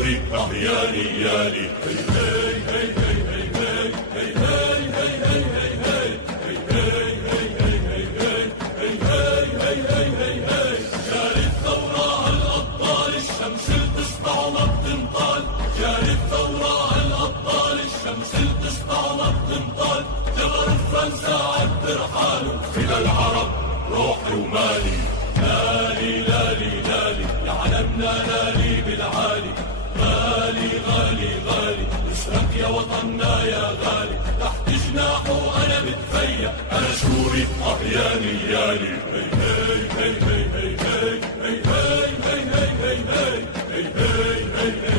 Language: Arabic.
سوري أحياني يالي. هي هي هي هي هي هي هي هي جاري الثورة الأبطال الشمس تسطع وما بتنطال. جاري الثورة الأبطال الشمس تسطع وما بتنطال. جبر فرنسا عالترحال فدا العرب روحي ومالي. لالي لالي لالي يا علمنا لالي بالعالي. غالي غالي غالي اسمك يا وطننا يا غالي. تحت جناحه أنا متفيا أنا سوري أحياني يالي. هي هي هي هي